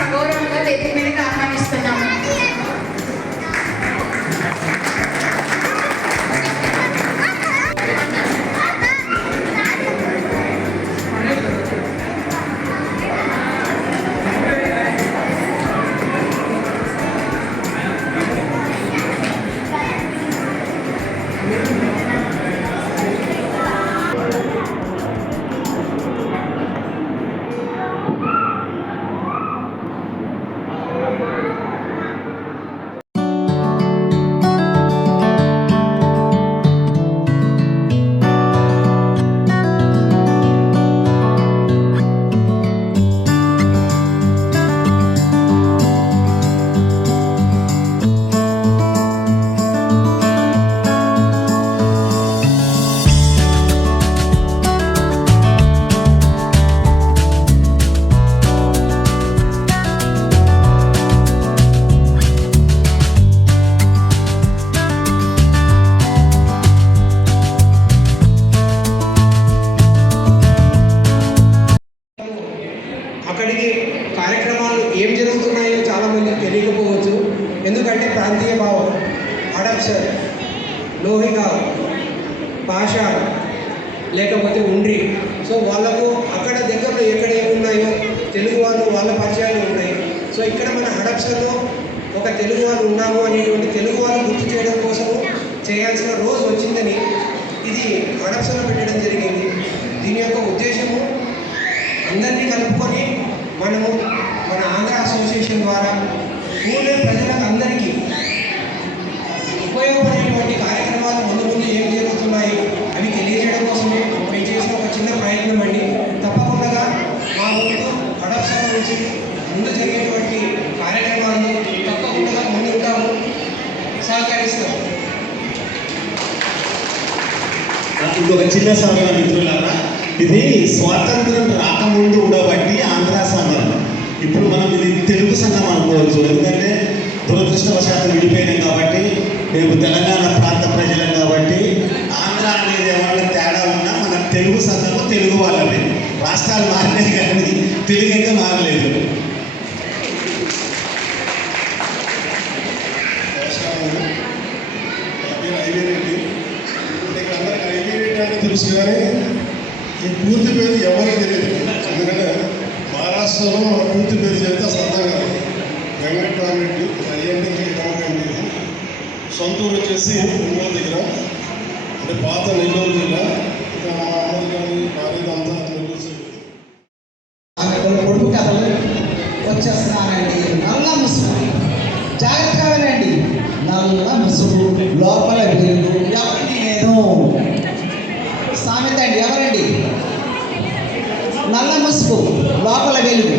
సగౌరవంగా వేదిక మీదకి ఆహ్వానిస్తున్నాము. అక్కడికి కార్యక్రమాలు ఏం జరుగుతున్నాయో చాలామందికి తెలియకపోవచ్చు. ఎందుకంటే ప్రాంతీయ భావం, అడప్షన్, లోహిగా, భాష, లేకపోతే ఉండ్రి, సో వాళ్ళకు అక్కడ దగ్గరలో ఎక్కడ ఏమున్నాయో తెలుగు వాళ్ళు వాళ్ళ పరిచయాలు ఉన్నాయి. సో ఇక్కడ మన హడప్షన్లో ఒక తెలుగు వాళ్ళు ఉన్నాము అనేటువంటి తెలుగు వాళ్ళు గుర్తు చేయడం కోసము చేయాల్సిన రోజు వచ్చిందని ఇది హడప్షన్లో పెట్టడం జరిగింది. దీని యొక్క ఉద్దేశము అందరినీ కలుపుకొని మనము మన ఆంధ్ర అసోసియేషన్ ద్వారా ఊళ్ళో ప్రజలకు అందరికీ ఉపయోగపడేటువంటి కార్యక్రమాలు ముందు ముందు ఏం జరుగుతున్నాయి అవి తెలియజేయడం కోసమే మేము చేసిన ఒక చిన్న ప్రయత్నం అండి. తప్పకుండా మా ముందు అడాప్షన్ నుంచి ముందు జరిగేటువంటి కార్యక్రమాలు తప్పకుండా ముందుంటాము, సహకరిస్తాము. ఇంకొక చిన్న సమయం మిత్రులారా, ఇది స్వాతంత్రం రాకముందు ఉండబట్టి ఆంధ్ర సంఘం, ఇప్పుడు మనం ఇది తెలుగు సంఘం అనుకోవచ్చు. ఎందుకంటే దురదృష్టవశాత్తు విడిపోయినాం కాబట్టి, మేము తెలంగాణ ప్రాంత ప్రజలం కాబట్టి ఆంధ్ర అనేది ఏమన్నా తేడా ఉన్నా మన తెలుగు సంఘము తెలుగు వాళ్ళది. రాష్ట్రాలు మారినాయి కానీ తెలుగు అయితే మారలేదు. తెలుసు కానీ ఈ పూర్తి పేరు ఎవరికి తెలియదు. ఎందుకంటే మహారాష్ట్రలో మన పూర్తి పేరు చెప్తే అర్థం కాదు. వెంకటరామరెడ్డి, ఐఎన్టీ రామరెడ్డి, సొంతూరు వచ్చేసి ఒంగోలు దగ్గర, అంటే పాత నెల్లూరు జిల్లా. ఇంకా మా అమ్మది కానీ భార్యది అంతా నెల్లూరు సైడ్. పొడుపు కథలు వచ్చేస్తున్నానండి. నల్ల ముసుగు, జాగ్రత్తగా వినండి. నల్ల ముసుగు లోపల వెలుగు ఎవరిని నేను సామెత అండి. ఎవరండి? నల్ల ముసుగు లోపల వెలుగు.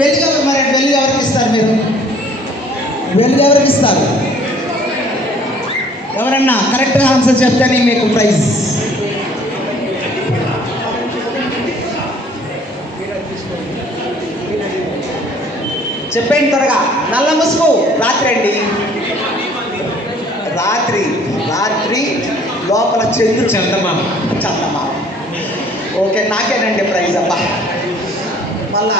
వెలుగు మరి వెలుగు ఎవరికి ఇస్తారు? మీరు వెలుగు ఎవరికి ఇస్తారు? ఎవరన్నా కరెక్ట్గా ఆన్సర్ చెప్తేనే మీకు ప్రైజ్. చెప్పండి త్వరగా. నల్ల ముసుగు రాత్రి అండి. రాత్రి రాత్రి లోపల చెందు చందమామ. Okay, నాకేనండి praise. అబ్బా, మళ్ళా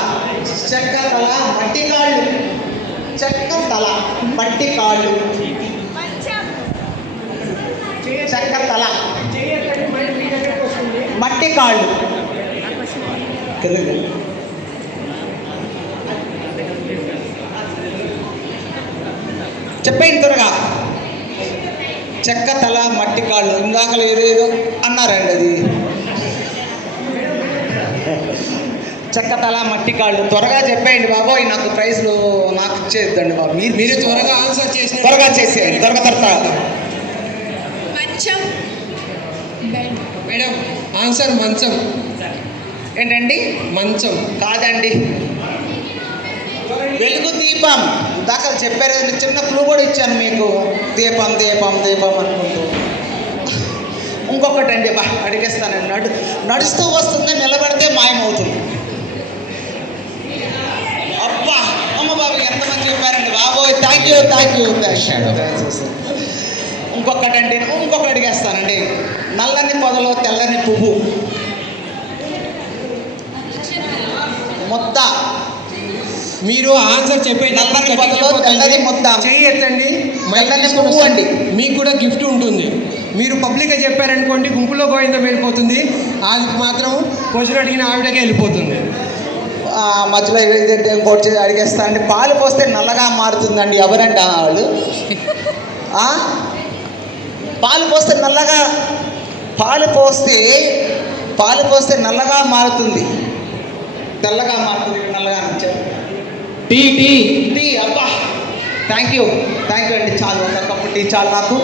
చెక్క తల మట్టి కాళ్ళు. చెక్క తల మట్టి కాళ్ళు. చెక్క తల మట్టి కాళ్ళు. చెప్పండి త్వరగా. చెక్క తల మట్టి కాళ్ళు. ఇందాకలు ఏదేదో అన్నారండి. అది చెక్క తల మట్టి కాళ్ళు. త్వరగా చెప్పేయండి బాబోయ్, నాకు ప్రైజ్లు నాకు ఇచ్చేద్దండి బాబు. మీరు త్వరగా ఆన్సర్ చేసి త్వరగా చేసేయండి. త్వరగా మంచం. మేడం ఆన్సర్ మంచం. ఏంటండి? మంచం కాదండి, వెలుగు దీపం. దాఖలు చెప్పారు, చిన్న క్లూ కూడా ఇచ్చాను మీకు. దీపం దీపం దీపం అనుకుంటూ. ఇంకొకటి అండి, బా అడిగేస్తానండి. నడుస్తూ వస్తుంది, నిలబడితే మాయమవుతుంది. అబ్బా అమ్మ బాబు, ఎంతమంది చెప్పారండి బాబోయ్. Thank you. ఇంకొకటండి, ఇంకొకటి అడిగేస్తానండి. నల్లని పొదలో తెల్లని పువ్వు. ముద్ద. మీరు ఆన్సర్ చెప్పేటప్పుడు నల్లని గట్టిగా పొదలో చెప్పొద్దండి. తెల్లని ముద్ద. చెయ్యి ఎత్తండి మైక్ తెల్లని తీసుకొని పువ్వు వస్తాను. అండి. మీకు కూడా గిఫ్ట్ ఉంటుంది. మీరు పబ్లిక్గా చెప్పారనుకోండి గుంపులో గోవిందం వెళ్ళిపోతుంది. అది మాత్రం క్వశ్చన్ అడిగిన ఆవిడకే వెళ్ళిపోతుంది. మధ్యలో ఏదైతే ఇంకోటి అడిగేస్తా అండి. పాలు పోస్తే నల్లగా మారుతుందండి, ఎవరండి ఆ వాళ్ళు? పాలు పోస్తే నల్లగా, పాలు పోస్తే నల్లగా మారుతుంది, తెల్లగా మారుతుంది, నల్లగా నచ్చారు. టీ. అబ్బా, థ్యాంక్ యూ అండి. చాలు, ఒక కప్పు టీ చాలు నాకు.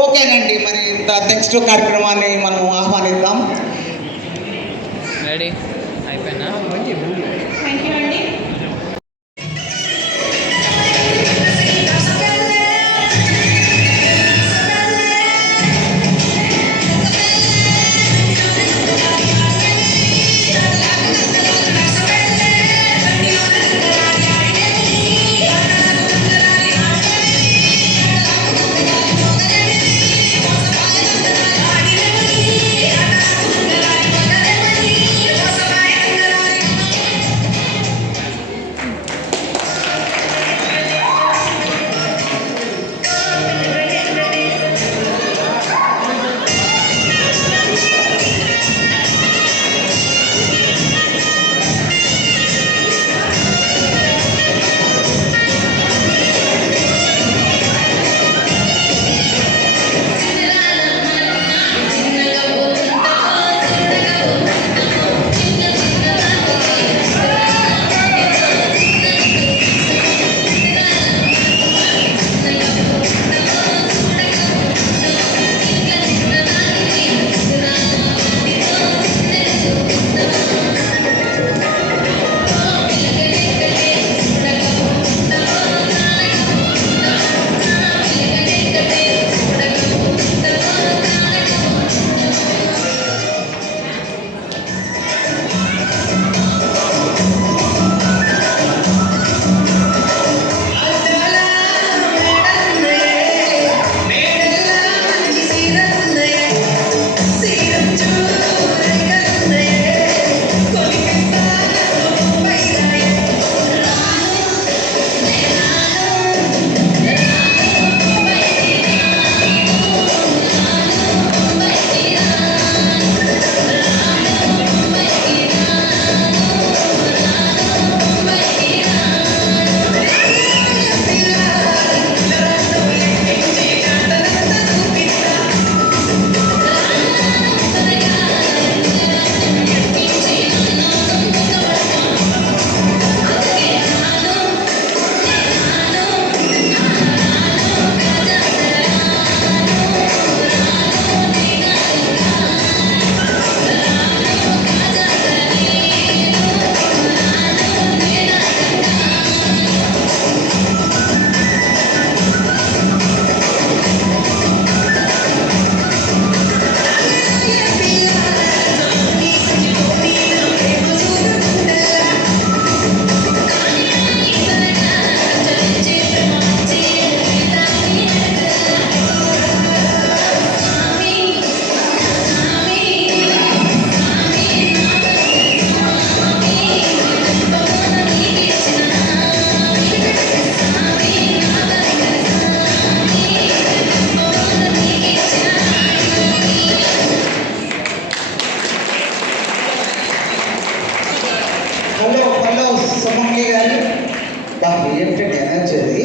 ఓకేనండి, మరి నెక్స్ట్ కార్యక్రమాన్ని మనం ఆహ్వానిద్దాం. రెడీ అయిపోయినా? థ్యాంక్ యూ అండి. సుమంగి గారు, ఏంటంటే ఎనర్జీ అది.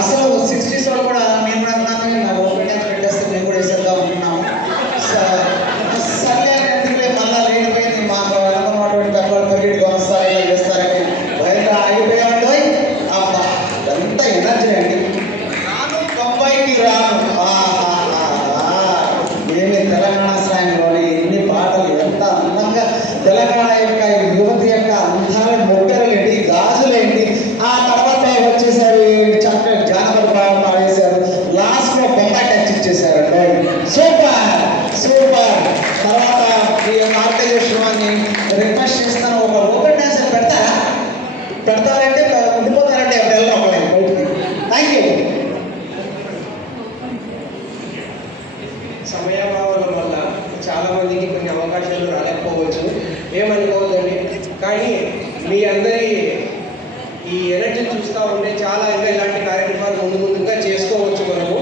అసలు 60s లో కూడా నేను కూడా అన్నాను, నా ఓపెన్ డ్యాన్స్ పెట్టేస్తే మేము కూడా వేసేద్దాం అనుకున్నాము. సర్లే ఎందుకంటే మళ్ళీ లేనిపోయింది, మాకు అనుకున్నటువంటి పెద్దవాళ్ళు పెరిగి కొనస్తారు, ఇలా చేస్తారని బయట ఆగిపోయాడు. అబ్బా, ఎంత ఎనర్జీ అండి. రాను 90కి రాను. ఏమి తెలంగాణ స్లాంగ్లోని ఎన్ని పాటలు, ఎంత అందంగా తెలంగాణ యొక్క యువతి యొక్క అందాల మొక్కలేంటి, గాజులేంటి, ఆ తర్వాత వచ్చేసారు చక్కటి జానపద పాటలు పాడేశారు, లాస్ట్ లో బొమ్మాయి టచ్ ఇచ్చేసారు. Super super. తర్వాత ఈ ఆర్గనైజేషన్ అని రిక్వెస్ట్ చేస్తాను, ఒక ఓపెన్ డాన్సర్ పెడతారంటే ఉండిపోతారంటే ఎవరు ఒకళ్ళని బయటికి. Thank you. సమయాభావం వల్ల చాలా మందికి కొన్ని అవకాశాలు రాలేకపోవచ్చు, ఏమనుకోవద్దండి. కానీ మీ అందరి ఈ ఎనర్జీని చూస్తూ ఉంటే చాలా ఇంకా ఇలాంటి కార్యక్రమాలు ముందుగా చేసుకోవచ్చు మనము.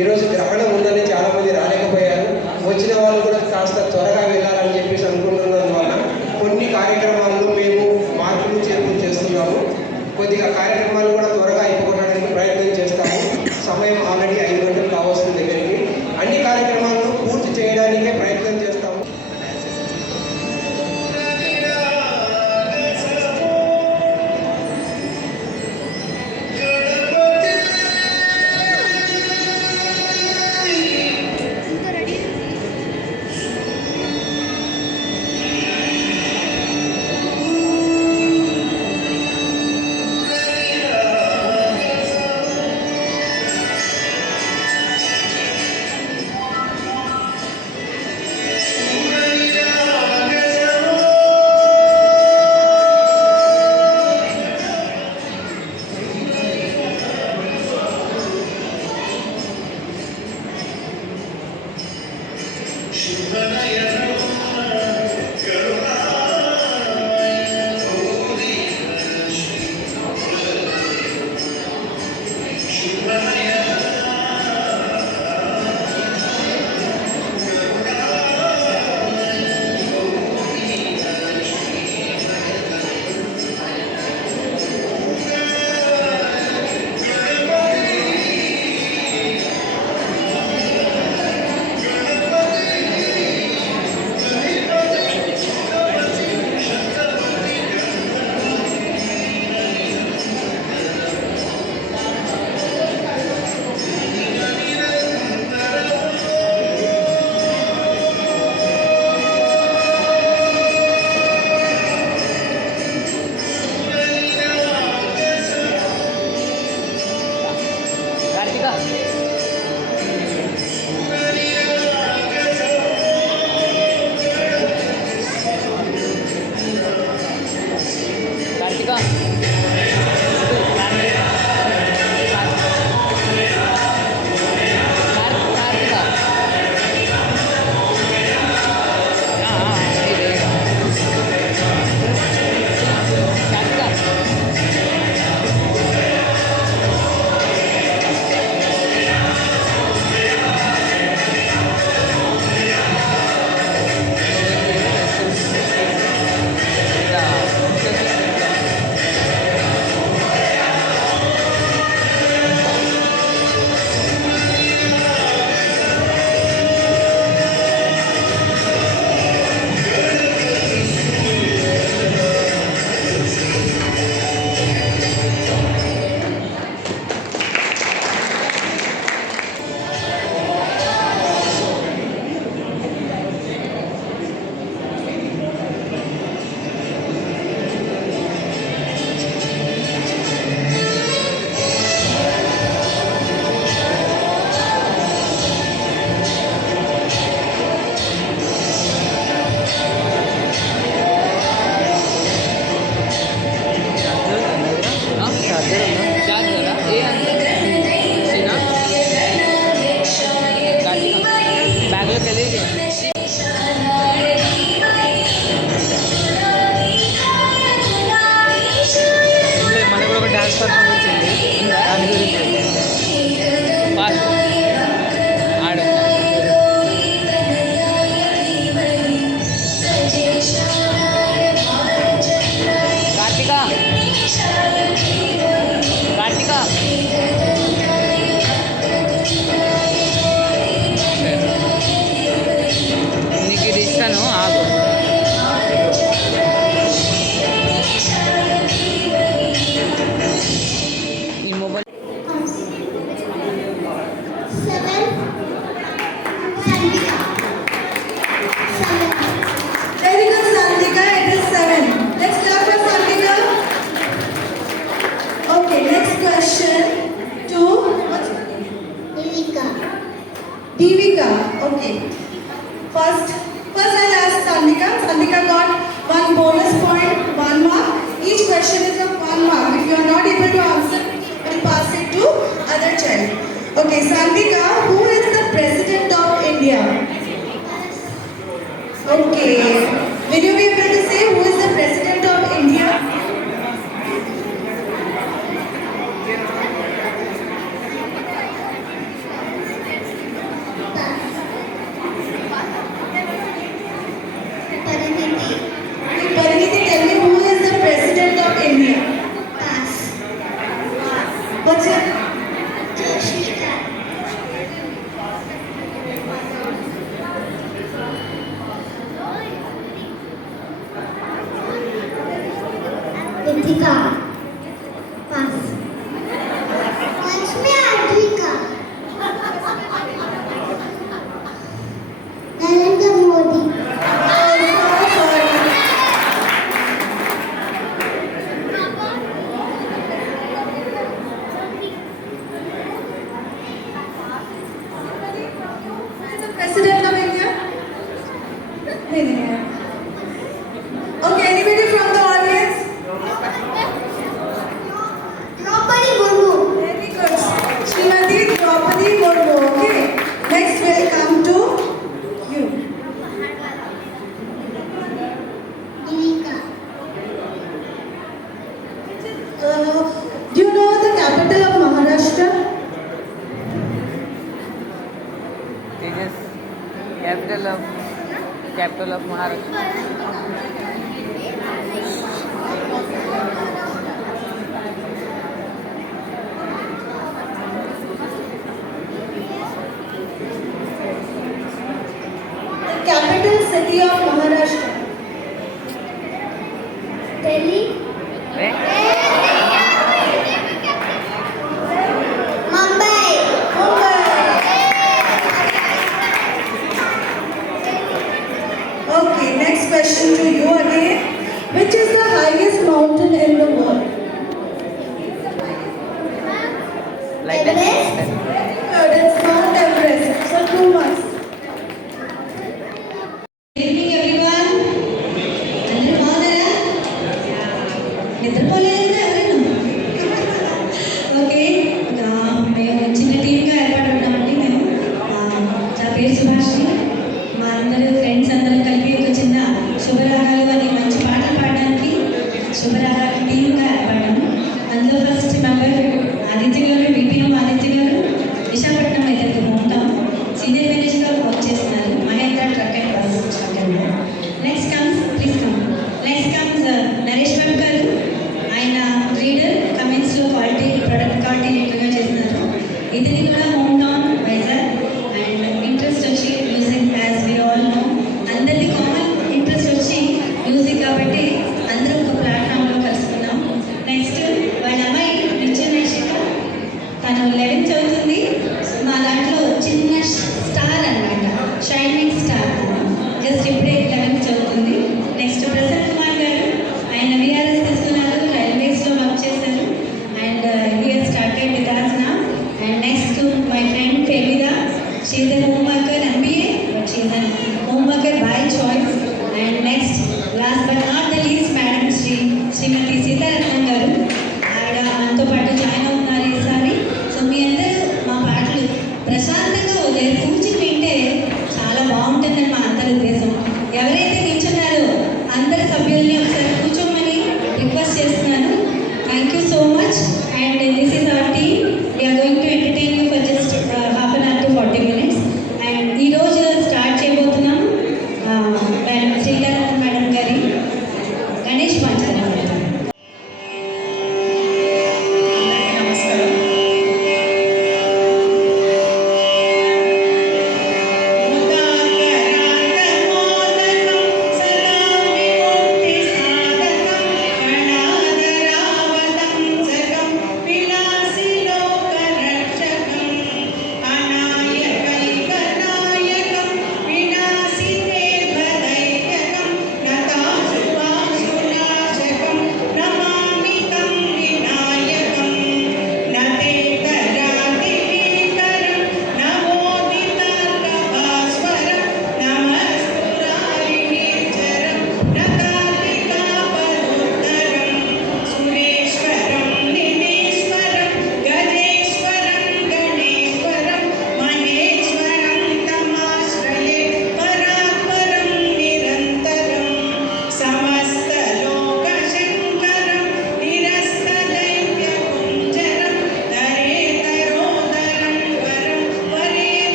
ఈరోజు గ్రహణం ఉందని చాలామంది రాలేకపోయారు. వచ్చిన వాళ్ళు కూడా కాస్త త్వరగా వెళ్ళాలని చెప్పేసి అనుకుంటున్నందువల్ల కొన్ని కార్యక్రమాల్లో మేము మార్పులు చేర్పులు చేస్తున్నాము. కొద్దిగా కార్యక్రమాలు కూడా త్వరగా అయిపోవడానికి ప్రయత్నం చేస్తాము. సమయం ఆల్రెడీ 5 గంటలు కావాల్సిన దగ్గరికి అన్ని కార్యక్రమాలను పూర్తి చేయడానికే ప్రయత్నం చేస్తాము. Divika, okay. First I'll ask Sandika. Sandika got 1 bonus point, 1 mark. Each question is of 1 mark. If you are not able to answer, we'll pass it to other child. Okay, Sandika, who is the President of India? Okay. Will you be able to say who is the President of India? Pass. Lakshmi Advika. Narendra Modi. President of India? Okay, anybody from the audience? Draupadi Murmu. Very good. Srimati Draupadi Murmu. Okay. Next will come to you. Divika. Do you know the capital of Maharashtra? Tejas, capital of Maharashtra. The capital city of Maharashtra. Delhi. Right? Mumbai. Okay, next question to you again. Which is the highest mountain in the world? Like that. Everest? Good, it's Mount Everest. So 2 marks. Good evening, everyone.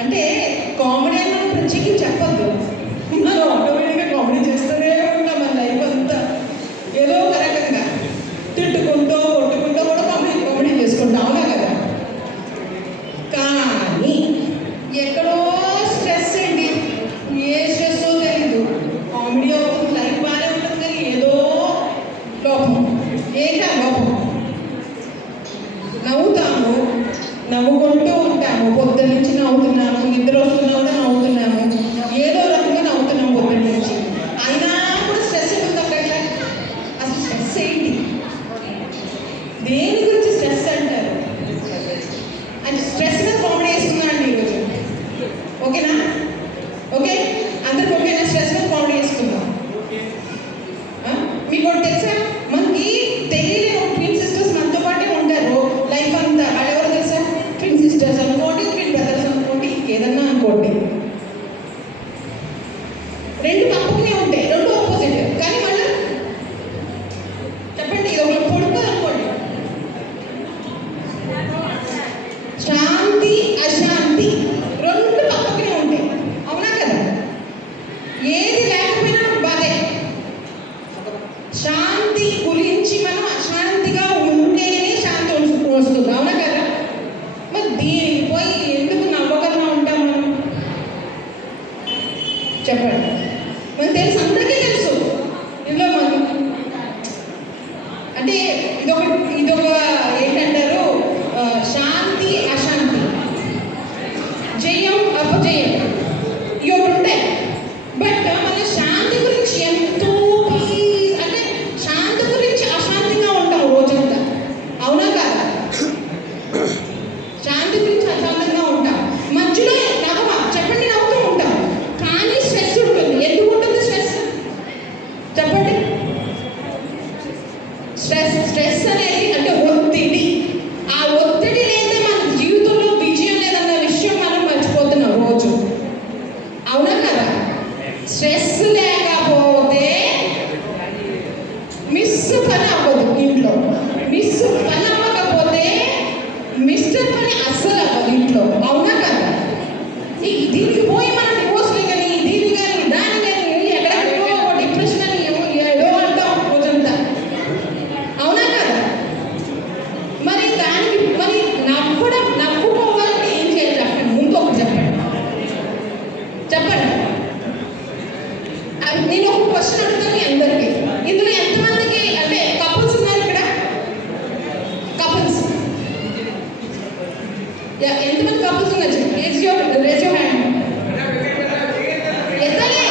అంటే comedy అని మనం ప్రత్యేకించి చెప్పద్దు, మనం ఆటోమేటిక్గా comedy చేస్తూనే ఉంటాం మన లైఫ్ అంతా. ఏదో ఒక రకంగా తిట్టుకుంటూ కొట్టుకుంటూ కూడా కామెడీ చేసుకుంటాం, అవునా కదా? కానీ ఎక్కడో స్ట్రెస్ అండి, ఏ స్ట్రెస్ తెలీదు. కామెడీ అవుతుంది, లైఫ్ బాగానే ఉంటుంది, కానీ ఏదో లోపం. ఏంటా లోపం? నవ్వుతాము, నవ్వుకుంటూ ఉంటాము, పొద్దున్న నుంచి నవ్వుతున్నాము, నిద్ర వస్తున్నా కూడా నవ్వుతున్నాము, ఏదో రకంగా నవ్వుతున్నాము పొద్దున్న నుంచి. అయినా కూడా స్ట్రెస్ ఉంటుంది అక్కడ. అసలు స్ట్రెస్ ఏంటి? దేని గురించి స్ట్రెస్ అంటారు? అంటే స్ట్రెస్ మీద కామెడీ వేసుకున్నాను అండి ఈరోజు. ఓకేనా? ఓకే, అందరికి ఓకేనా? స్ట్రెస్ మీద కామెడీ వేసుకుందాం. మీకు ఒకటి తెలుసా, మనకి తెలియని ట్విన్ సిస్టర్స్ మనతో పాటే ఉంటారు లైఫ్ అంతా. వాళ్ళు ఎవరు తెలుసా? ట్విన్ సిస్టర్స్ అనుకోండి, ట్విన్ బ్రదర్స్ అనుకోండి, ఏదన్నా అనుకోండి. రెండు పక్కనే ఉంటాయి, రెండు ఆపోజిట్, కానీ మళ్ళీ చెప్పండి, ఇది ఒక పొడుపు అనుకోండి. శాంతి అశాంతి రెండు పక్కనే ఉంటాయి, అవునా కదా? ఏది లేకపోయినా బాధే. శాంతి గురించి మనం అశాంతిగా ఉంటేనే శాంతి వస్తుంది, అవునా కదా? మరి దీనికి పోయి ఎందుకు నవ్వకుండా ఉంటాం మనం? చెప్పండి. మనకు తెలుసు, అందరికీ తెలుసు. ఇందులో మనం అంటే ఇదొక ఏంటంటారు, శాంతి అశాంతి, జయం అపజయం, ఇవి ఒకటి ఉంటాయి. బట్ మన శాంతి గురించి ఎంతో అంటే శాంతి గురించి అశాంతిగా ఉంటాం రోజంతా, అవునా కాదా? శాంతి గురించి అశాంతంగా ఉంటాం, మధ్యలో చెప్పండి నవ్వుతూ ఉంటాం, కానీ స్ట్రెస్ ఉంటుంది. ఎందుకు ఉంటుంది స్ట్రెస్? చెప్పండి. స్ట్రెస్ అనేది అంటే ఒత్తిడి. ఆ ఒత్తిడి లేదా మన జీవితంలో విజయం లేదన్న విషయం మనం మర్చిపోతున్నాం రోజు, అవునా కదా? స్ట్రెస్ లేకపోతే మిస్ పని అవ్వదు ఇంట్లో, మిస్ పని అవ్వకపోతే మిస్టర్ పని అస్సలు అవ్వదు ఇంట్లో, అవునా కదా? దీనికి పోయి మనం డివోర్స్లు కానీ దీన్ని కానీ దాన్ని కానీ ఎక్కడెక్కడో డిప్రెషన్ అని ఏదో అంటాం రోజంతా, అవునా కదా? మరి దానికి మరి నవ్వుకోవాలంటే ఏం చేయాలి చెప్పండి? ముందు ఒకటి చెప్పండి. నేను ఒక క్వశ్చన్ అడుగుతాను మీ అందరికీ. ఇందులో ఎంతమందికి అంటే కపుల్స్ ఉన్నారు ఇక్కడ? కపుల్స్ ఎంతమంది కపుల్స్ ఉన్నారు? Raise your hand. ఎత్తలే,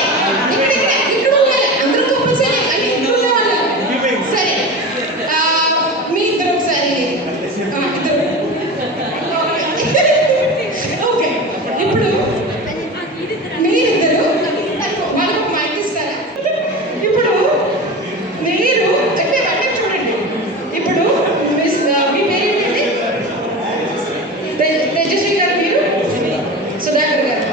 ఇక్కడ ఉన్నారు అందరూ కపుల్సే. అంటే ఇక్కడ ఉన్న వాళ్ళు సరే, మీ ఇద్దరు ఒకసారి ఇద్దరు. ఓకే, ఇప్పుడు మీరిద్దరు వాళ్ళకు మైక్ ఇస్తారా? ఇప్పుడు మీరు అంటే చూడండి. ఇప్పుడు మీ పేరేంటండి? తేజస్వి గారు, మీరు సుధాకర్ గారు.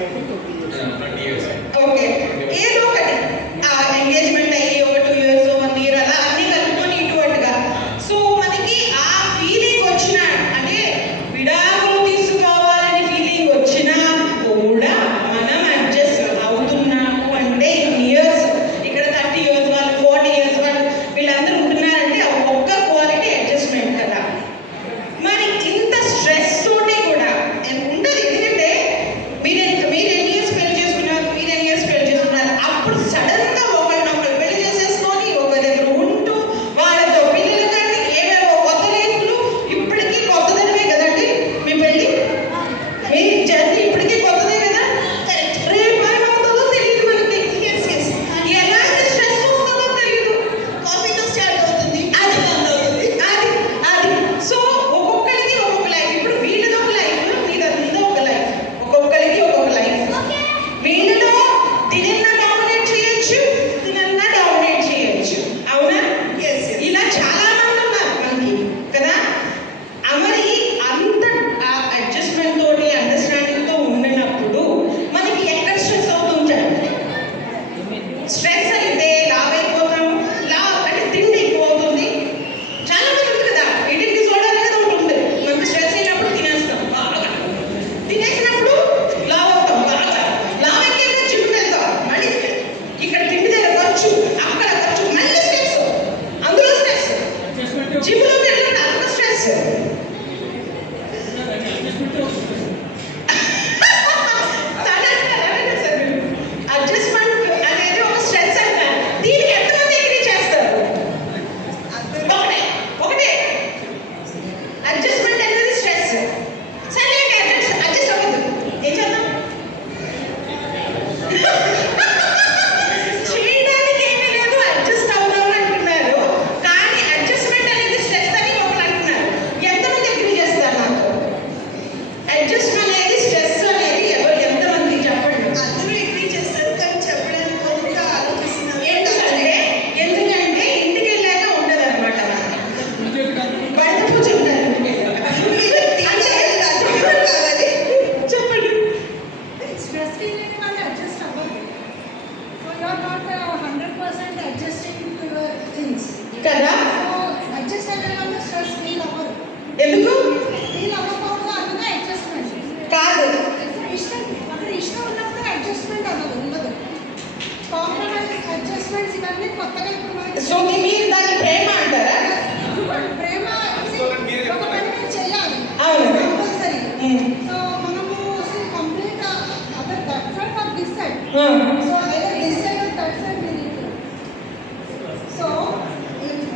20 years. ఓకే, ఏదో ఒకటి ఎంగేజ్మెంట్ అయ్యి ఒక 2 years 1 year అలా అన్ని కలుపుకొని ఇటువంటిగా. సో మనకి ఆ ఫీలింగ్ వచ్చిన అంటే విడాకులు తీసుకోవాలని ఫీలింగ్ వచ్చినా కూడా మనం అడ్జస్ట్ అవుతున్నాము అంటే ఇయర్స్ ఇక్కడ 30 years వాళ్ళు 40 years వాళ్ళు వీళ్ళందరూ ఉంటున్నారంటే ఆ ఒక్క క్వాలిటీ అడ్జస్ట్మెంట్ కదా. మరి ఇంత స్ట్రెస్ తోటి కూడా ఉంటుంది. ఎందుకంటే మీరు ఎన్ని ఇయర్స్ పెళ్లి చేసుకున్నారు, మీరు ఎన్ని ఇయర్స్ పెళ్లి చేసుకున్నారు, అప్పుడు సడన్ గా ఒకరినొకరు పెళ్లి చేసేసుకొని ఒక దగ్గర ఉంటూ వాళ్ళతో పిల్లలు కానీ ఏవేవో కొత్త లైఫ్లు ఇప్పటికీ కొత్తదనమే కదండి. మీ పెళ్ళి మీ జర్నీ ఇప్పటికీ కొత్తదే కదా. రేపు ఏమవుతుందో తెలియదు మనకి. ఎలాంటి స్ట్రెస్ వస్తుందో తెలియదు. కాఫీతో స్టార్ట్ అవుతుంది, అది అది సో ఒక్కొక్కరికి ఒక్కొక్క లైఫ్. ఇప్పుడు వీళ్ళది ఒక లైఫ్, మీదంతా ఒక లైఫ్, ఒక్కొక్కరికి ఒక్కొక్క లైఫ్. వీళ్ళలో దీనిన్నా డామినేట్ చేయొచ్చు, దీనన్నా డామినేట్ చేయొచ్చు. అవునా? ఇలా చాలా మంది ఉన్నారు మనకి కదా. మరి అంత అడ్జస్ట్మెంట్ తోటి అండర్స్టాండింగ్ తో ఉన్నప్పుడు మనకి ఎక్కడ స్ట్రెస్ అవుతుందండి? స్ట్రెస్ అయితే లావ్ అయిపోతాము. లావ్ అంటే తిండి ఎక్కువ అవుతుంది. చాలా మంది ఉంది కదా, ఈటింగ్ డిసార్డర్ అనేది ఒకటి ఉంది. మనకి స్ట్రెస్ అయినప్పుడు తినేస్తాం బాగా, తినేసినప్పుడు లావ్ అవుతాం బాగా. లావ్ ఎక్కాక జిమ్ వెళ్తాం, మళ్ళీ ఇక్కడ తిండి దగ్గర ఖర్చు, అక్కడ ఖర్చు, మళ్ళీ స్ట్రెస్, అందులో స్ట్రెస్, జిమ్లోకి వెళ్ళినప్పుడు అంత స్ట్రెస్. అడ్జస్ట్మెంట్ అనేది ఒక స్ట్రెస్ అంటారు. దీనికి ఎంతమంది అగ్రీ చేస్తారు? ఒకటే అడ్జస్ట్మెంట్ అనేది స్ట్రెస్. సరే అడ్జస్ట్ అవ్వదు, ఏం చేద్దాం? చేయడానికి ఏమీ లేదు, అడ్జస్ట్ అవుదాం అంటున్నారు. కానీ అడ్జస్ట్మెంట్ అనేది స్ట్రెస్ అని ఒకరు అంటున్నారు. ఎంతమంది అగ్రీ చేస్తారు నాకు? అడ్జస్ట్ అనేది స్ట్రెస్ అనేది ఎంతమంది చెప్పండి. అందరూ ఎగ్రీ చేస్తారు కానీ చెప్పడానికి కొంత ఆలోచిస్తున్నారు. ఎందుకంటే ఇంటికి వెళ్ళాక ఉండదు అనమాట. బయట పూజ ఉంటారు. చెప్పండి. స్ట్రెస్ ఫీలింగ్ వాళ్ళు అడ్జస్ట్ అవ్వరు. So you are not 100% adjusting to your things కదా. సో అడ్జస్ట్ అయ్యే వాళ్ళు స్ట్రెస్ ఫీల్ అవ్వరు. ఎందుకు ఫీల్ అవ్వకూడదు అన్నదే అడ్జస్ట్మెంట్ కాదు? ఇష్టం అక్కడ ఇష్టం ఉన్నప్పుడు అడ్జస్ట్మెంట్ అవ్వదు, ఉండదు. కాంప్రమైజ్ అడ్జస్ట్మెంట్స్ ఇవన్నీ కొత్తగా ఇప్పుడు మనకి సో మీరు దాన్ని ప్రేమ అంటారా? ప్రేమ ఒక పని మీరు చేయాలి, అవును. కంపల్సరీ. ఉమ్. సో మనము అసలు complete other that side or this side. Ah. So either this side or that side మీరు సో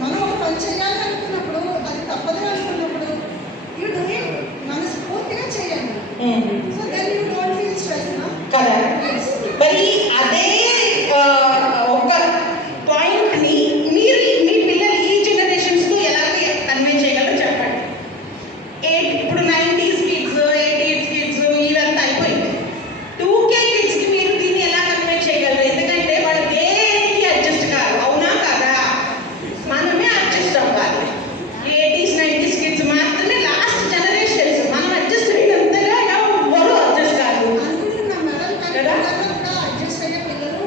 మనం ఒక పని చేయాలి అనుకున్నప్పుడు అది తప్పదు అనుకున్నప్పుడు యూ డూ ఇట్ మనస్ఫూర్తిగా చేయండి. So then you don't feel stress నా కదా. మరి అదే ఒక పాయింట్ని మీరు మీ పిల్లలు ఈ జనరేషన్స్తో ఎలాగ కన్వే చేయగలరో చెప్పండి. ఇప్పుడు 90s కిడ్స్ 80s కిడ్స్ ఇవంతా అయిపోయింది. 2K కిడ్స్కి మీరు దీన్ని ఎలా కన్వే చేయగలరు? ఎందుకంటే వాళ్ళు దేనికి అడ్జస్ట్ కాదు. అవునా కదా? మనమే అడ్జస్ట్ అవ్వాలి. 80s 90s కిడ్స్ మాత్రమే లాస్ట్ జనరేషన్స్. మనం అడ్జస్ట్ అయినంతగా ఎవరు అడ్జస్ట్ కాదు అనుకుంటున్నాం మేడం. కానీ కదా? పిల్లలు కూడా అడ్జస్ట్ అయ్యే పిల్లలు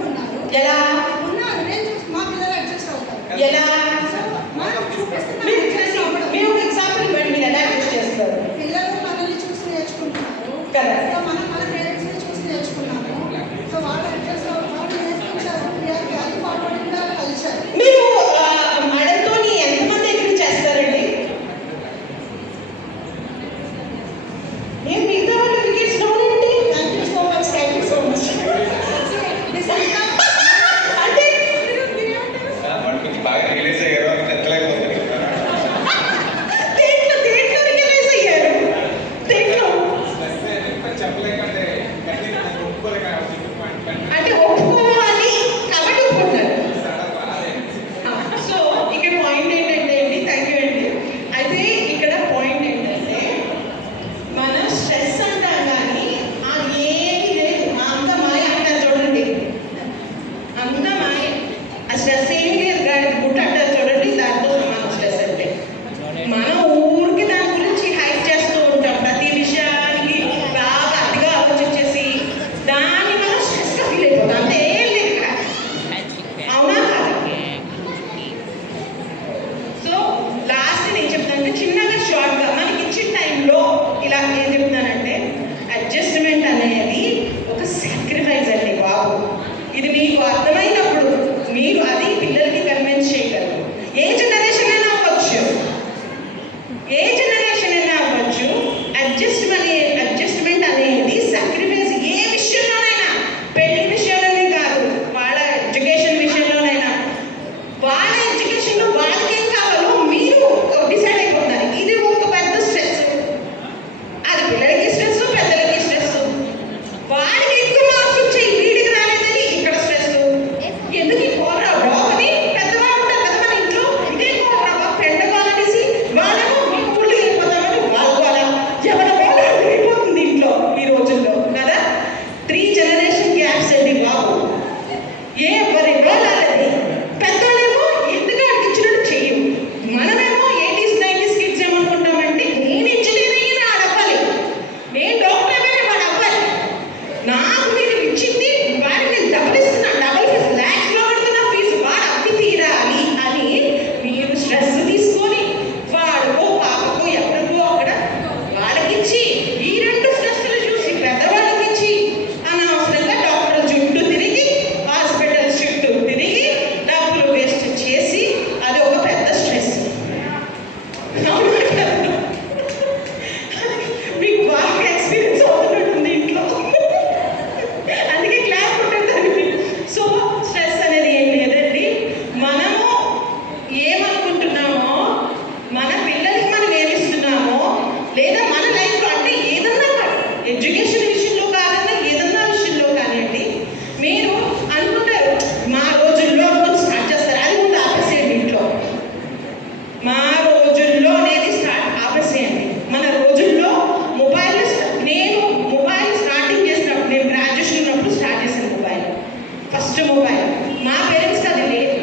ఫస్ట్ మొబైల్. మా పేరెంట్స్కి అది లేదు.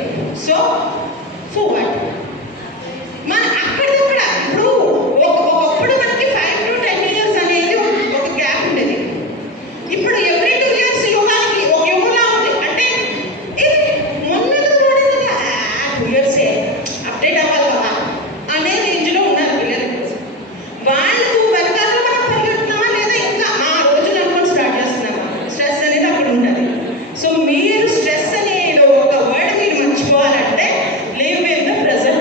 సో వాట్ మన అక్కడిదక్కడ ఇప్పుడు ఒకప్పుడు మనకి 5 to 10 years అనేది ఒక గ్యాప్ ఉండేది. ఇప్పుడు ఎవ్రీ 2 years యుగానికి ఒక యుగంలా ఉంది. అంటే ఇది మొన్నతో వాడిన 2 years అప్డేట్ అవ్వాలి కదా అనే రేంజ్లో ఉన్నారు పిల్లలు. వాళ్ళు వెనకాల మనం పరిగెడుతున్నామా లేదా ఇంకా ఆ రోజులు అనుకొని స్టార్ట్ చేస్తున్నామా? స్ట్రెస్ అనేది అక్కడ ఉంటుంది. సో మీరు స్ట్రెస్ అనేది ఒక వర్డ్ మీరు మర్చిపోవాలంటే live in the present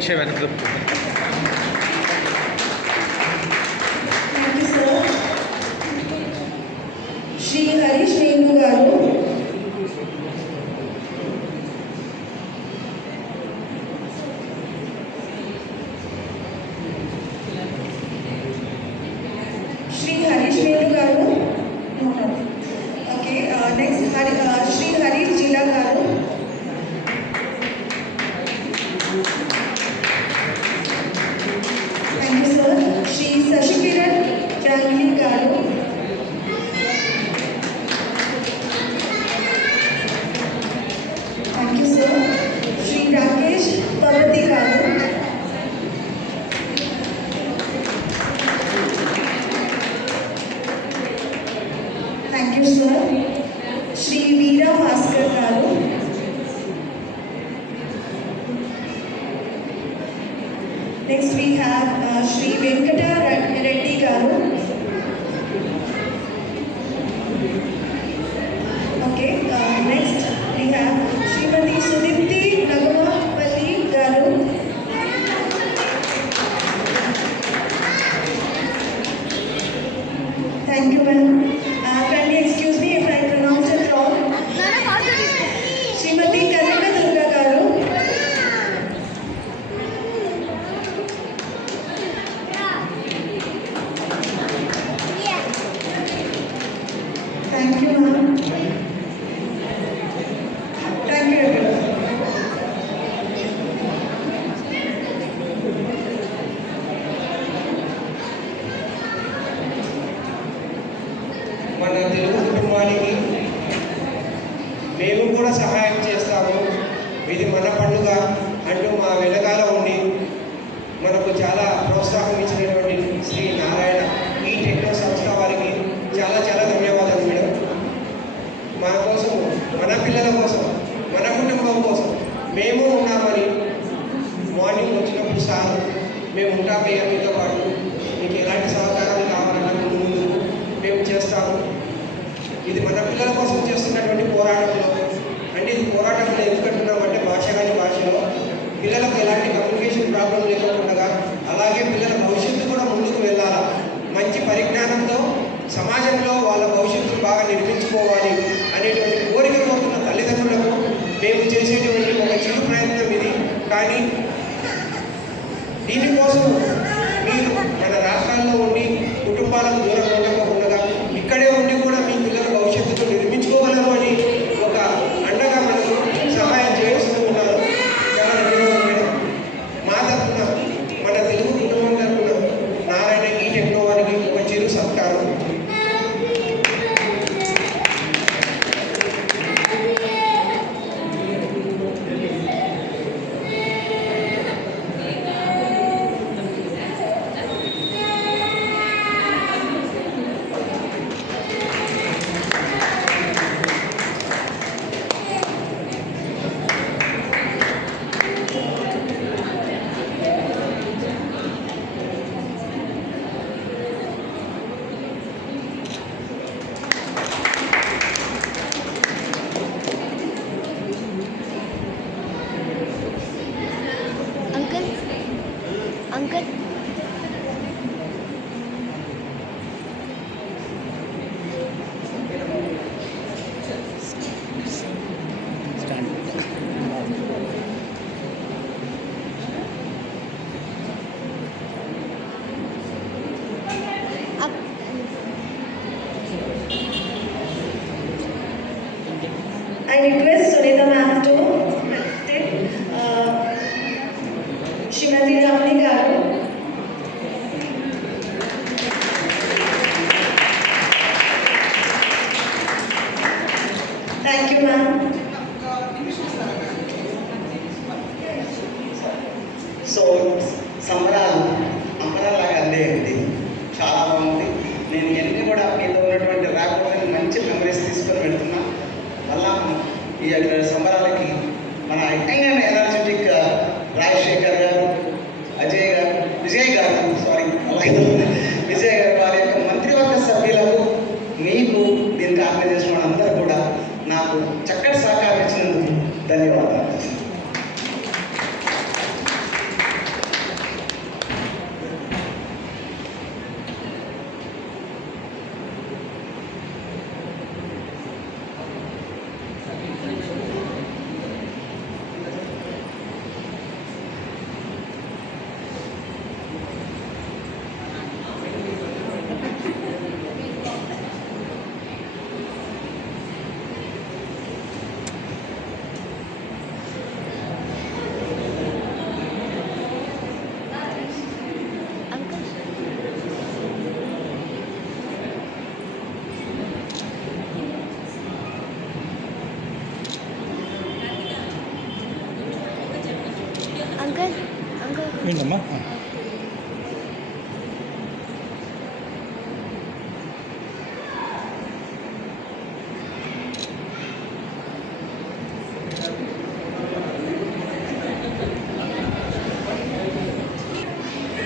Akshay వెనక Thank you, sir. Shri Harish Venu garu. Shri Harish Venu garu. No. Okay. Next, Shri Harish Jila garu. Thank you, sir. Shri Sashikiran Jangli garu. Thank you, sir. Shri Rakesh Pavati garu. Thank you, sir. Shri Veera Bhaskar garu. Next we have Shri Venkata Reddy garu. Okay. Next we have Srimati Sudipti Nagamavalli garu. Thank you, ma'am. Kindly excuse me if I pronounced it wrong. Srimati Kanaka Durga garu. Thank you, ma'am. Thank you, everyone. మన తెలుగు కుటుంబానికి మేము కూడా సహాయం చేస్తాము, ఇది మన పండుగ అంటూ మా వెనకాల ఉండి మనకు చాలా ప్రోత్సాహం ఇచ్చినటువంటి శ్రీ నారాయణ ఈ టెక్నో సంస్థ వారికి చాలా చాలా ధన్యవాదాలు మేడం. మా కోసం, మన పిల్లల కోసం, మన కుటుంబం కోసం మేము ఉన్నామని మార్నింగ్ వచ్చినప్పుడు సార్ మేము ఉంటామయ్యా మీతో పాటు, మీకు ఎలాంటి సహకారాలు కావాలన్నా ముందు మేము చేస్తాము. ఇది మన పిల్లల కోసం చేస్తున్నటువంటి పోరాటంలో, అంటే ఇది పోరాటంలో ఎందుకంటున్నామంటే భాష కాని భాషలో పిల్లలకు ఎలాంటి కమ్యూనికేషన్ ప్రాబ్లం లేకుండా, అలాగే పిల్లల భవిష్యత్తు కూడా ముందుకు వెళ్ళాలా, మంచి పరిజ్ఞానంతో సమాజంలో వాళ్ళ భవిష్యత్తును బాగా నిర్మించుకోవాలి అనేటువంటి కోరిక కోరుతున్న తల్లిదండ్రులకు మేము చేసేటువంటి ఒక చిరు ప్రయత్నం ఇది. కానీ దీనికోసం మీరు మన రాష్ట్రాల్లో ఉండి కుటుంబాలకు దూరంగా ఉండకుండా ఇక్కడే ఉండి కూడా మీ పిల్లల భవిష్యత్తును నిర్మించుకోగలరు అని ఒక అండగా మనకు సహాయం చేస్తూ ఉన్నారు. చాలా ధన్యవాదాలు మేడం. మా తరఫున, మన తెలుగు కుటుంబం తరఫున నారాయణ ఈ టెక్నో వారికి ఒక చిరు సత్కారం. Uncle. I request Sunita ma'am to present Srimati Ramani garu. Thank you, ma'am. So సంబరాలు అంబరాలాగా అందేయండి, చాలా బాగుంది. నేను ఎన్ని కూడా మీతో ఉన్నటువంటి ర్యాపోర్ట్ని మంచి మెమరీస్ తీసుకొని వెళ్తున్నా. మళ్ళా ఈ యొక్క సంబరాలకి మన యంగ్ అండ్ ఎనర్జెటిక్ రాజశేఖర్ గారు, అజయ్ గారు, విజయ్ గారు, విజయ్ గారు వారి యొక్క మంత్రివర్గ సభ్యులకు, మీకు దీనికి ఆర్గనైజేషన్ వాళ్ళందరూ కూడా నాకు చక్కటి సహకారం ఇచ్చినందుకు ధన్యవాదాలు. ఏంటమ్మా?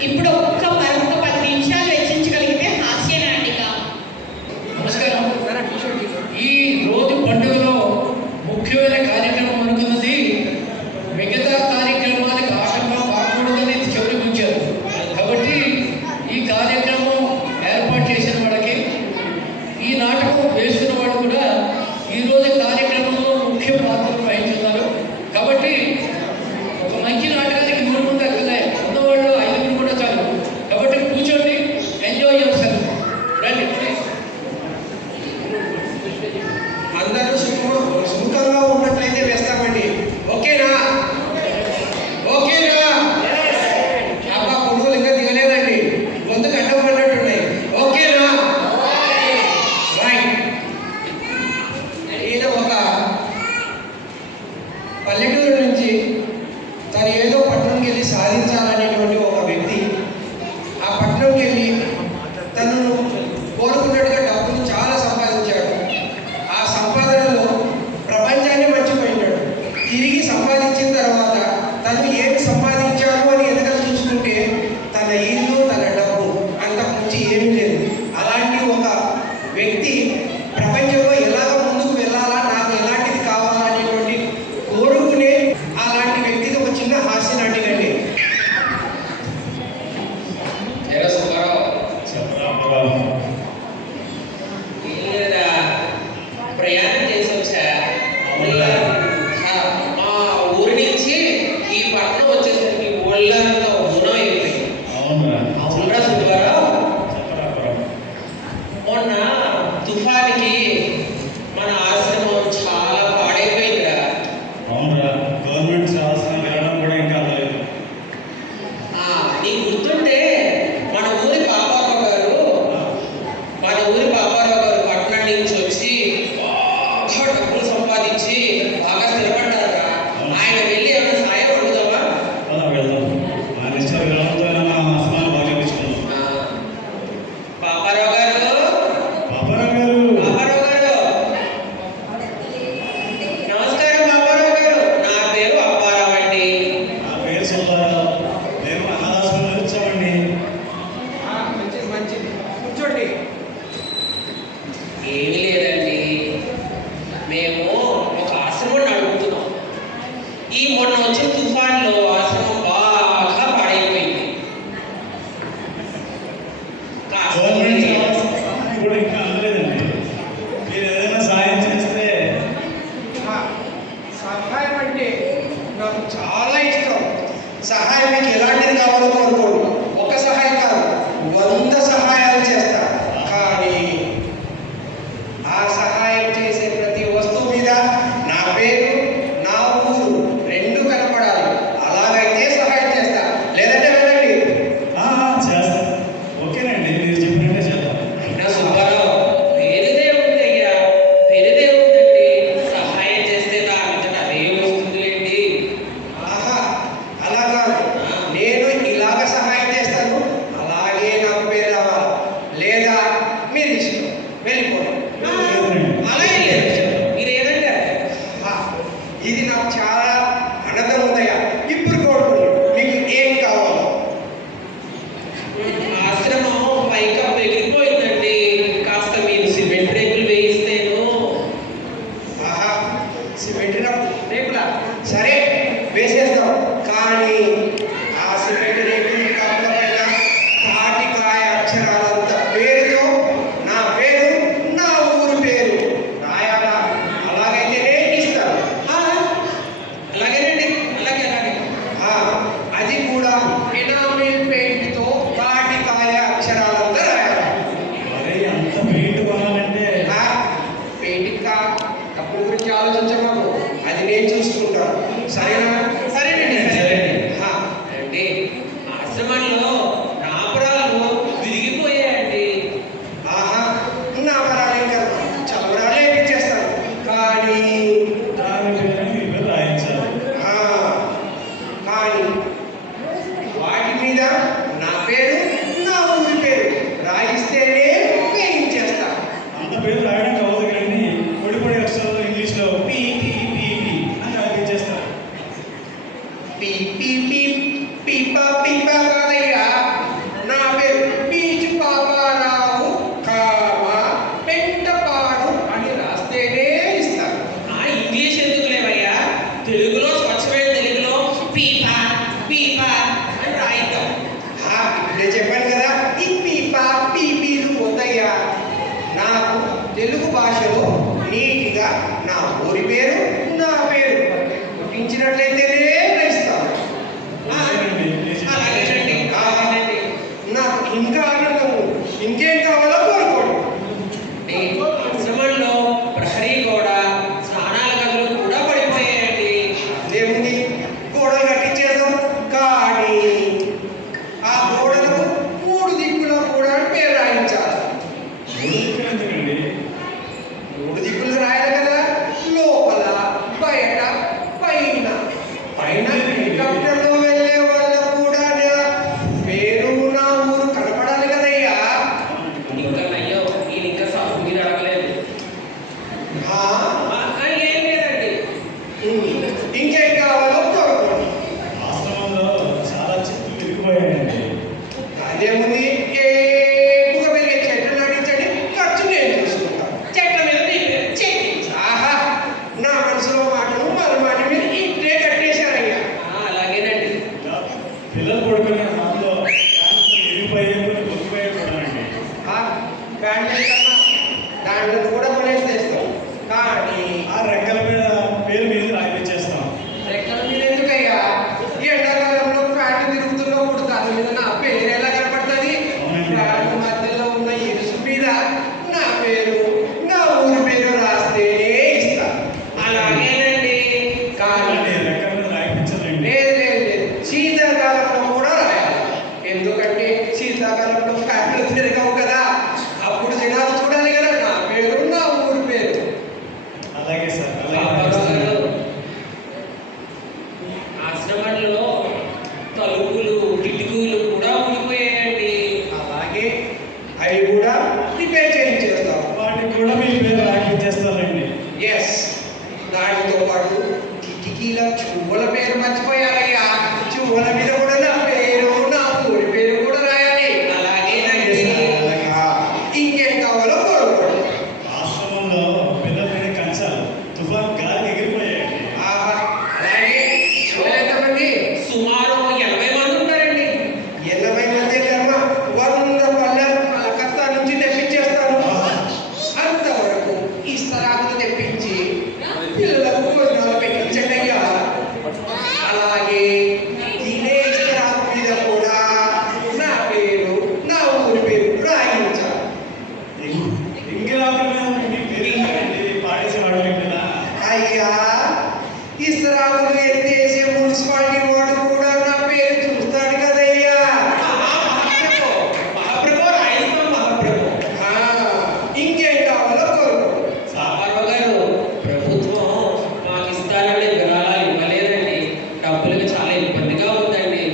ఇప్పుడు ఒక్క 10 నిమిషాలు వెచ్చించగలిగితే హాస్య నాటిక. నమస్కారం. ఈ రోజు పండుగలో ముఖ్యమైన కార్యక్రమం అనుకున్నది మిగతా కార్యక్రమాలకు ఆటంకం కాకూడదని చెబుతుంచారు. కాబట్టి ఈ కార్యక్రమం ఏర్పాటు చేసిన వాళ్ళకి, ఈ నాటకం వేస్తున్న వాళ్ళు కూడా ఈరోజు కార్యక్రమంలో ముఖ్య పాత్రలు వహించున్నారు. కాబట్టి ఒక మంచి నాటకానికి 3 మంది అక్కలే, ఉన్నవాళ్ళు 5 కూడా చాలు. కాబట్టి కూర్చోండి, ఎంజాయ్ చేస్తారు. రండి ప్లీజ్. అందరూ సుముఖంగా ఉన్నట్లయితే వేస్తామండి. ఓకేనా? ఓకేనా? అబ్బా కొడుకులు ఇంకా దిగలేదండి, గొంతు గడ్డం పడినట్టున్నాయి. ఓకేనా? రైట్. ఈయన ఒక పల్లెటూరు నుంచి తను ఏదో పట్టణంకి వెళ్ళి సాధించాలనేటువంటి ఒక వ్యక్తి ఆ పట్టణంకి వెళ్ళి తను కోరుకున్నట్టుగా డబ్బులు చాలా సంపాదించాడు. ఆ సంపాదనలో ప్రపంచాన్ని మర్చిపోయినాడు. తిరిగి సంపాదించిన తర్వాత తను ఏమి సంపాదించాడు అని ఎదురు చూసుకుంటే తన ఇల్లు, తన డబ్బు, అంతకుమించి ఏమీ లేదు. అలాంటి ఒక వ్యక్తి ప్రపంచంలో ఎలాగ ముందుకు వెళ్ళాలా, నాకు ఎలాంటిది కావాలా అనేటువంటి కోరుకునే అలాంటి వ్యక్తికి ఒక చిన్న హాస్య నాటికండి. ప్రయాణం చేసి వచ్చా. మా ఊరి నుంచి ఈ పట్టణం వచ్చేసరికి ఒళ్ళంతా ఉనం అయిపోయింది. అవునరా సుబ్బారావు? మొన్న తుఫానికి మన ఆశ్రమం చాలా పాడైపోయిందిరా. అవునరా, గవర్నమెంట్ ఆశ్రమం వెళ్ళడం కూడా ఇంకా అవ్వలేదు. నీకు గుర్తుంటే మన ఊరి పాపారావు గారు పట్టణం నుంచి వచ్చి బాగా డబ్బులు సంపాదించి బాగా స్థిరపడ్డారా. ఆయన వెళ్ళి ఏమైనా సాయం అడుగుదామా? వెళ్దాం. మా నిశ్చయ గ్రామంతో మా ఆశ్రమాన్ని బాగా తెచ్చుకున్నాం. పాపారావు గారు నమస్కారం. పాపారావు గారు, నా పేరు అప్పారావు అండి. నా పేరు సుబ్బారావు. నేను అనాథాశ్రమం వచ్చామండి. మంచిది, కూర్చోండి. ఏమీ లేదండి, మేము ఒక ఆశ్రమం నడుపుతున్నాం. ఈ మొన్న వచ్చిన తుఫాన్లో ఆశ్రమం బాగా పాడైపోయింది. గవర్నమెంట్ ఆశ్రమం కూడా ఇంకా అందలేదండి. మీరు ఏదైనా సాయం చేస్తే. సహాయం అంటే నాకు చాలా ఇష్టం. సహాయం మీకు ఎలాంటిది కావాలో కోరుకోండి. ఒక సహాయం కాదు, 100 సహాయాలు చేస్తా. కానీ తెలుగు భాషలో నీట్గా నా ఊరి పేరు నా పేరు పుట్టించినట్లయితేనే గ్రహిస్తాను. అలాగేనండి. నాకు ఇంకా ఆనందము, ఇంకేం కావాలో కోరుకోండి. ఆశ్రమంలో ప్రహరీ గోడ, స్నానాల గదులు కూడా పడిపోయాయండి. దేవుని గోడలు కట్టించేద్దాం, కానీ ఆ గోడలకు 3 దిక్కుల కూడా పేరు రాయించాలి. 3 దిక్కులు రాయాలి కదా, లోపల బయట పైన. పైన హెలికాప్టర్లో వెళ్ళే వాళ్ళకు కూడా నా పేరు నా ఊరు కనపడాలి కదయ్యా. ఇంకా అయ్యో నేను ఇంకా సాగు మీరు అడగలేదు. ఆ, ఏం లేదండి. ఇంకేం కావాలో కోరుకోండి. ఆశ్రమంలో చాలా చెట్లు విరిగిపోయాయండి. అదేముంది, ఏపుగా పెరిగే చెట్లు నాటించండి, ఖర్చు నేను చూసుకుంటాను. చెట్ల మీద చెట్టి. ఆహా, నా మనసులో మాటలు మరో మాట మీరు ఇంటే కట్టేశారయ్యా. అలాగేనండి. పిల్లలు పడుకునే హాల్లో విరిగిపోయే కొన్ని కొద్దిపోయే కూడానండి. ఆ బ్యాండ్ కన్నా దాంట్లో కూడా కొనేసేస్తాం, కానీ ఆ రెక్కల మీద పేరు మీద రాయిపించేస్తాం. రెక్కల మీద ఎందుకయ్యా? ఈ ఎండాకాలంలో ఫ్యాన్ తిరుగుతున్నప్పుడు దాని మీద నా పేరు ఎలా కనపడుతుంది? ఫ్యాన్ మధ్యలో ఉన్న ఇరుసు మీద నా పేరు నా ఊరి పేరు రాస్తేనే ఇస్తా. అలాగేనండి. కానీ రెక్కల మీద రాయిపించదండి. లేదు, శీతాకాలంలో కూడా రాయాలి. ఎందుకంటే శీతాకాలంలో ఫ్యాన్లు తిరగవు కదా, అప్పుడు జనాలు చూడాలి కదా నా పేరు నా ఊరి పేరు. అలాగే సార్, బాబాగారు, అలాగే. ఆశ్రమంలో తలుపులు కిటికీలు కూడా ఊడిపోయాయండి. అలాగే అవి కూడా రిపేర్ చేయించేస్తాం. వాటికి కూడా మీ పేరు రాయిపించేస్తారండి. ఎస్, దానితో పాటు కిటికీల చువ్వల పేరు మర్చిపోయారయ్యా. చువ్వల మీద కూడా నా పేరు నా ఊరి పేరు కూడా రాయాలి. అలాగేనండి. ఆ, ఇంకేం కావాలో కోరుకోండి. ఆశ్రమంలో పిల్లలైన కంచాలు తుఫాన్ గాలి ఎగిరిపోయాయండి. ఆహా, అలాగే ఎంతమంది? సుమారు 80 మంది ఉంటారండి. 80 మంది కర్మ, 100 పళ్ళ కలకత్తా నుంచి తెప్పించేస్తాను. అంతవరకు ఇస్తరాకులు తెప్పించి పిల్లలకు భోజనాలు పెట్టించండి అయ్యా. అలాగే తినే ఇస్తరాకు మీద కూడా నా పేరు నా ఊరి పేరు రాయించాలి. ఇంగిరాకుల మీద మీ పేరు ఏంటండి? పాడేసేవాడు కదా. అయ్యా, ఇస్తరాకులు ఎత్తేసే మున్సిపాలిటీ వాడు కూడా నా పేరు చూస్తాడు కదయ్యా. మహాప్రభు రాయిస్తాం మహాప్రభు. ఆ, ఇంకేం కావాలో కోరుకోండి. బాబాగారు, ప్రభుత్వం మాకు ఇస్తానంటే విరాళాలు ఇవ్వలేదండి. డబ్బులకు చాలా ఇబ్బందిగా ఉందండి.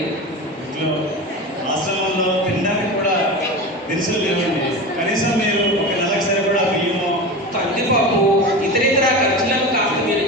ఇంట్లో ఆశ్రమంలో తినడానికి కూడా దినుసులు లేవండి. కనీసం మీరు ఒక నెలకు సరిపడా బియ్యము కందిపప్పు ఇతరితర ఖర్చులకు కాస్త మీరు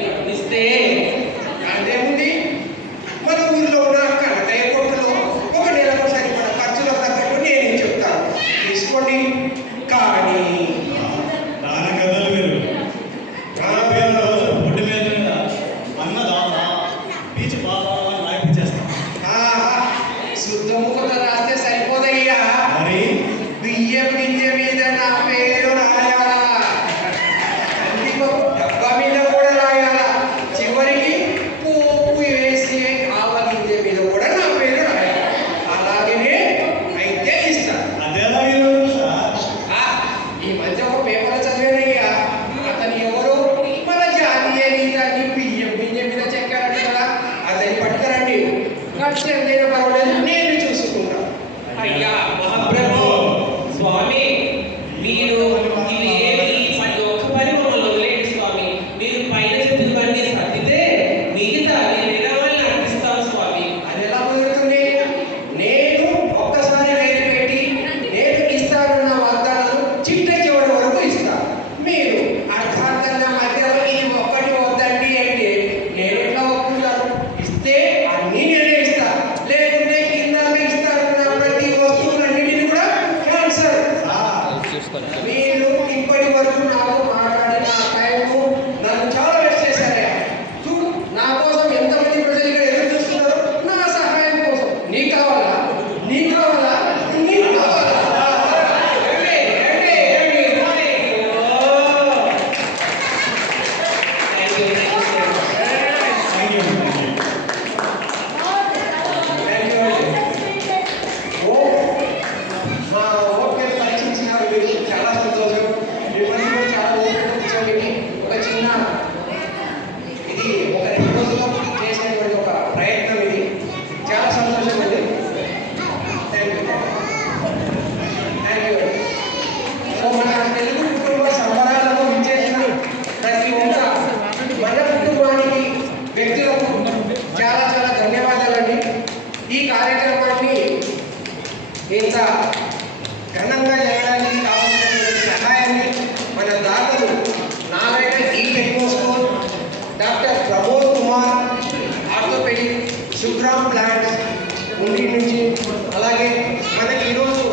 కార్యక్రమం ఇది ఒక చిన్న ఇది ఒక 2 రోజుల్లో చేసినటువంటి ఒక ప్రయత్నం ఇది. చాలా సంతోషం అండి. Thank you. సో మన తెలుగు కుటుంబ సంబరాలలో విచ్చేసిన ప్రతి ఒక్క మన కుటుంబానికి వ్యక్తులకు చాలా చాలా ధన్యవాదాలండి. ఈ కార్యక్రమాన్ని ఇంత ఘనంగా చేయడానికి కావాల్సినటువంటి సహాయాన్ని మన దాతలు నారాయణ ఈ techno school, doctor Pramod Kumar orthopaedic, Shubhram plants ఉండి నుంచి, అలాగే మనకి ఈరోజు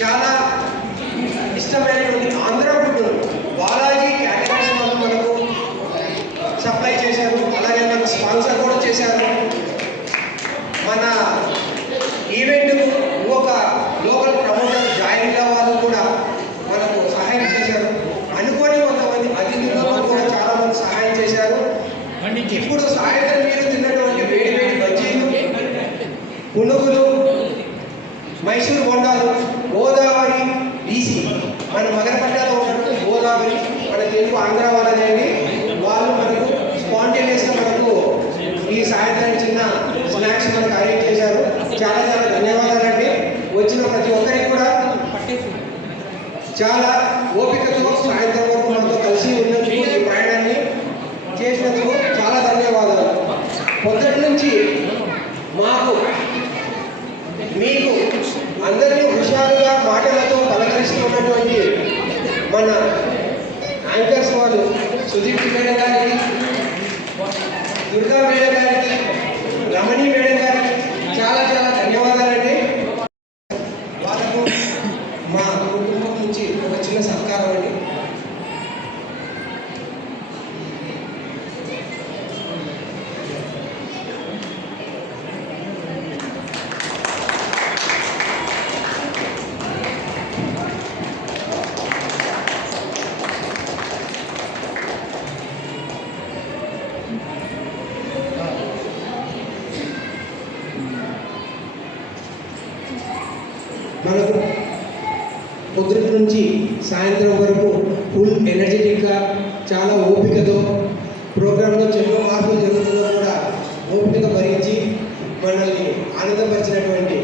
చాలా ఇష్టమైనటువంటి ఆంధ్ర ఫుడ్ బాలాజీ క్యాటరింగ్స్ వాళ్ళు మనకు సప్లై చేశారు. అలాగే మనకు స్పాన్సర్ కూడా చేశారు. మన ఈవెంట్కు ఇంకొక లోకల్ ప్రమోటర్ జాయిన్ల వాళ్ళు కూడా మనకు సహాయం చేశారు. అనుకోని కొంతమంది అతిథులు కూడా చాలా మంది సహాయం చేశారు. ఇప్పుడు సాయంత్రం మీరు తిన్నటువంటి వేడి వేడి బజ్జీలు, పునుగులు, మైసూర్ బొండాలు, గోదావరి డీసీ మన మగరపట్టాలో ఉన్నటువంటి గోదావరి మన తెలుగు ఆంధ్ర వాళ్ళనేది వాళ్ళు మనకు స్పాంటేనియస్గా మనకు ఈ సాయంత్రం చిన్న స్నాక్స్ మనకు అరేంజ్ చేశారు. చాలా చాలా ధన్యవాదాలండి. వచ్చిన ప్రతి ఒక్కరికి కూడా చాలా ఓపికతో సాయంత్రం వరకు మనతో కలిసి ఉన్నందుకు, ఈ ప్రయాణాన్ని చేసినందుకు చాలా ధన్యవాదాలు. పొద్దుటి నుంచి మాకు మీకు అందరినీ హుషారుగా మాటలతో పలకరిస్తున్నటువంటి మన యాంకర్స్ వాళ్ళు సుదీప్ మేడం గారికి, దుర్గా మేడం గారికి, రమణి మేడం గారికి చాలా చాలా ధన్యవాదాలండి. వాళ్ళకు మా కుటుంబం నుంచి ఒక చిన్న సత్కారం అండి. మనకు పొద్దుటి నుంచి సాయంత్రం వరకు ఫుల్ ఎనర్జెటిక్గా చాలా ఓపికతో ప్రోగ్రాంలో చెన్నో మార్పులు జరుగుతున్నా కూడా ఓపికతో భరించి మనల్ని ఆనందపరిచినటువంటి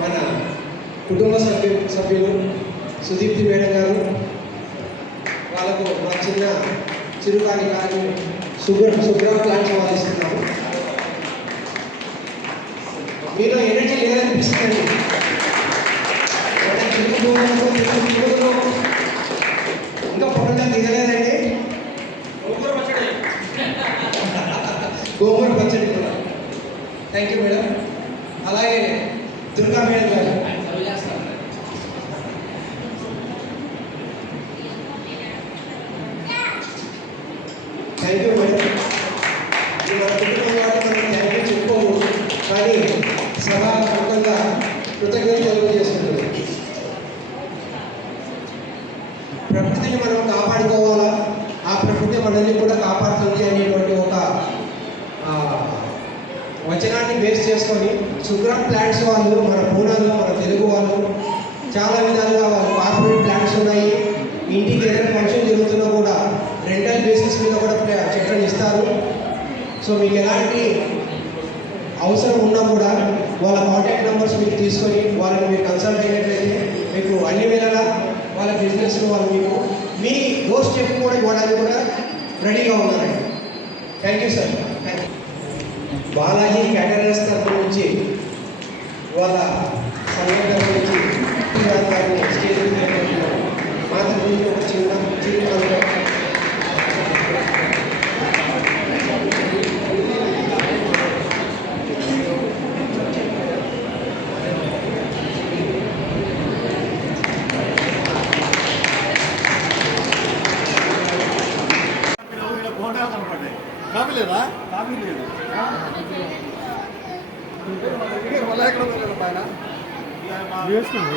మన కుటుంబ సభ్యులు సుదీప్తి మేడం గారు, వాళ్ళకు మా చిన్న చిరుకాని కానీ శుభ్రం ప్లాంట్స్ వాళ్ళు ఇస్తున్నాము. మీలో ఎనర్జీ లేదనిపిస్తుంది. ఇంకా పొట్టగా దిగలేదండి. గోంగూర పచ్చడి కూడా. Thank you madam. అలాగే దుర్గా మేడం గారు థ్యాంక్ యూ మేడం. మన కుటుంబం వారు మనం థ్యాంక్ యూ చెప్పుకోము, కానీ సభాముఖంగా కృతజ్ఞతలు తెలియజేస్తున్నారు. ప్రకృతిని మనం కాపాడుకోవాలా, ఆ ప్రకృతి మనల్ని కూడా కాపాడుతుంది అనేటువంటి ఒక వచనాన్ని బేస్ చేసుకొని సుగ్రామ్ ప్లాంట్స్ వాళ్ళు, మన పూనాలు, మన తెలుగు వాళ్ళు చాలా విధాలుగా వాళ్ళు కార్పొరేట్ ప్లాంట్స్ ఉన్నాయి. ఇంటికి ఏదైనా ఫంక్షన్ జరుగుతున్నా కూడా రెంటల్ బేసిస్ మీద కూడా చెట్లను ఇస్తారు. సో మీకు ఎలాంటి అవసరం ఉన్నా కూడా వాళ్ళ కాంటాక్ట్ నెంబర్స్ మీకు తీసుకొని వాళ్ళని మీరు కన్సల్ట్ అయినట్లయితే మీకు అన్ని వేళలా వాళ్ళ బిజినెస్లో వాళ్ళు మీకు మీ డోర్ స్టెప్ కూడా ఇవ్వడానికి కూడా రెడీగా ఉన్నారండి. Thank you sir. Thank you. Balaji caterers తరఫు నుంచి వాళ్ళ సంఘం తరఫు నుంచి స్టేజ్ మా తరఫు నుంచి ఒక చిన్న కాపీ లేదా? కాపీ లేదు. మళ్ళీ ఎక్కడ పైన వేసుకుంది.